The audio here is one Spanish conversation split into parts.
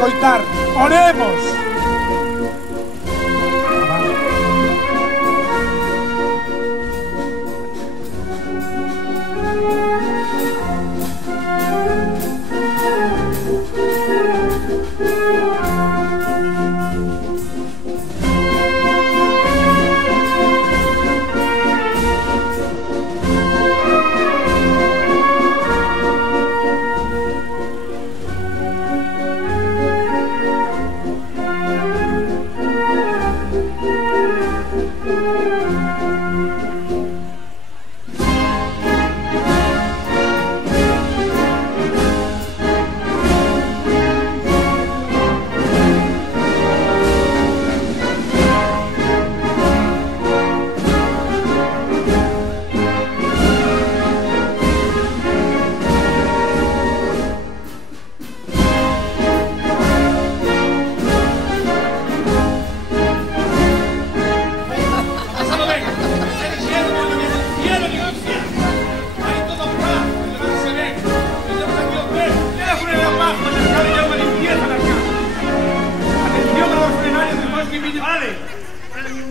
escoitar. Oremos.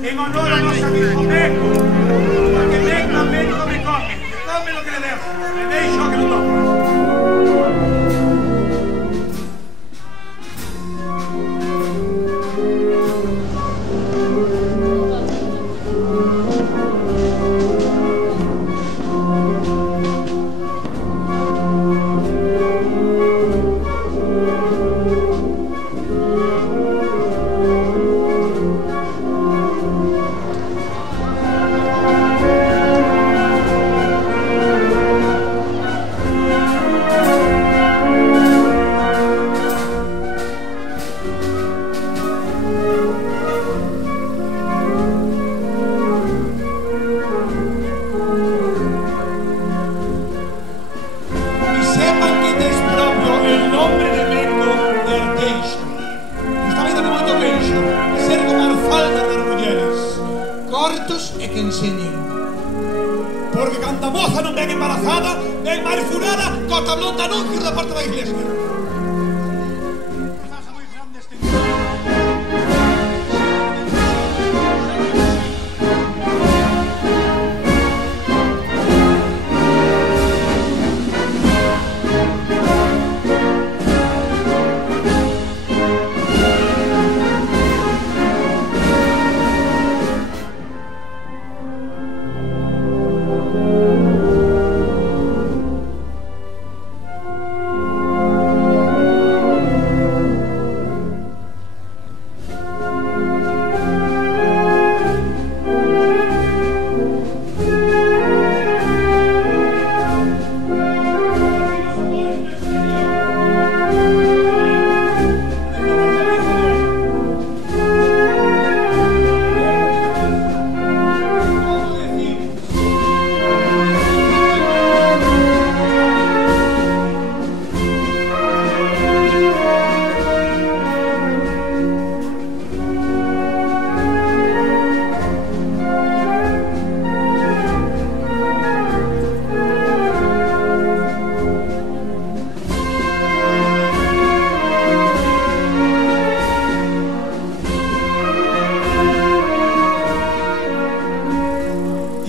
En honor a nosa mismo Meco, porque Meco a médico me come lo que le dejo, le deixo que non toco. E que enseñen. Porque canta moza non ven embarazada, ven máis furada co tablón de anuncios da parte da iglesia.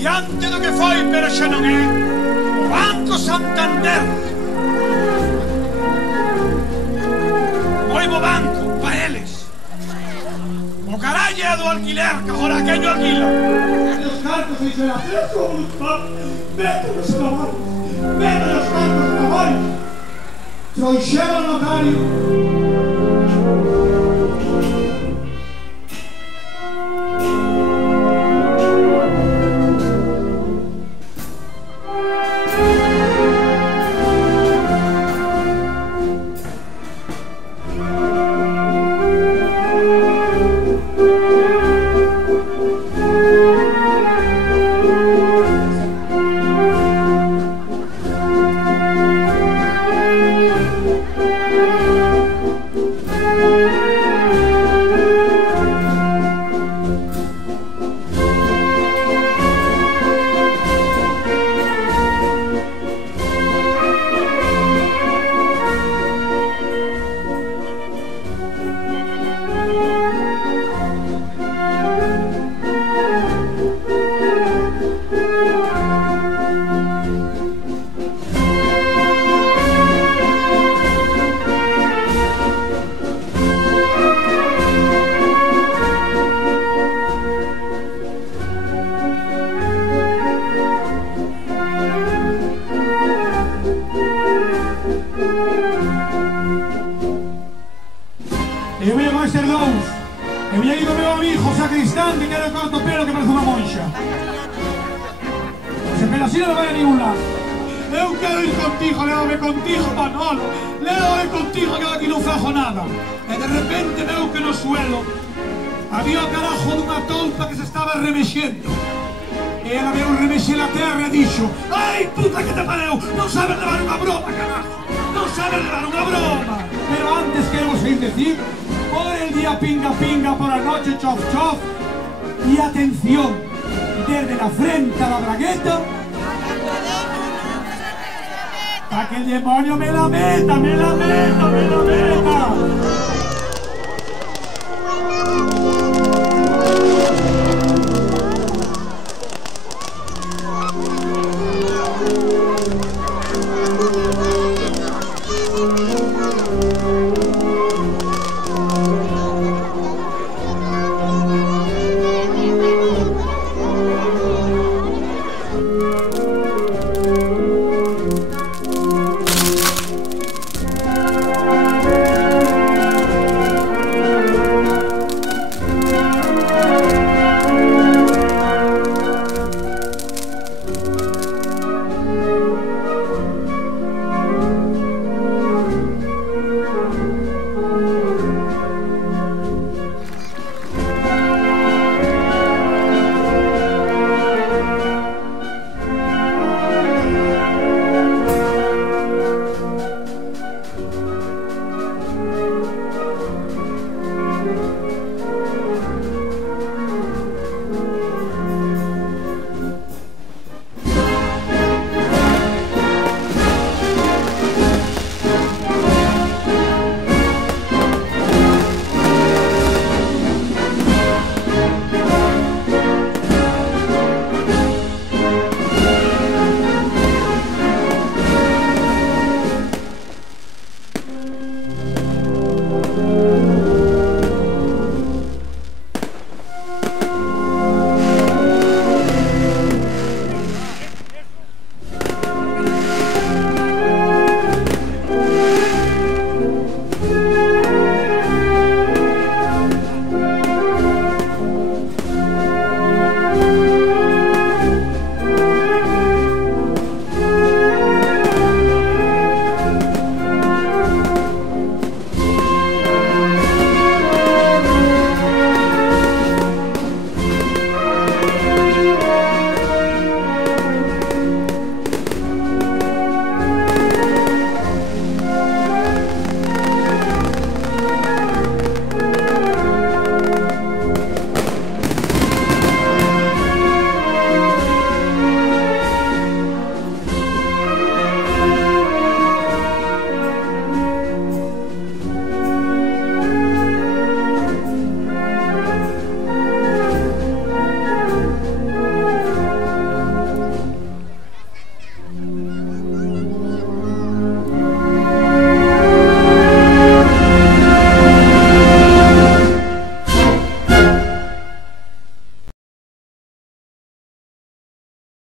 Diante do que foi, pero xa non é, o Banco Santander. Moi bo banco, pa eles. O carallo é do alquiler, que agora aquello alquila. Os cartos dixen a sua voluntad, vete nos traballos, vete nos cartos de trabalho. Trouxeron o notario. de corto pelo que parece unha monxa. Se pelo así non vai a ningún lado. Eu quero ir contigo, lévame contigo, Manolo. Lévame contigo que aquí non fajo nada. E de repente veu que no suelo había o carajo dunha tolpa que se estaba remexendo. E ela veu remexer a terra e dixo: ai, puta que te pareu, non sabes levar unha broma, carajo. Non sabes levar unha broma. Pero antes queremos ir decir, por el día pinga pinga, por la noche chof chof. Y atención, desde la frente a la bragueta, para que el demonio me la meta, me la meta, me la meta.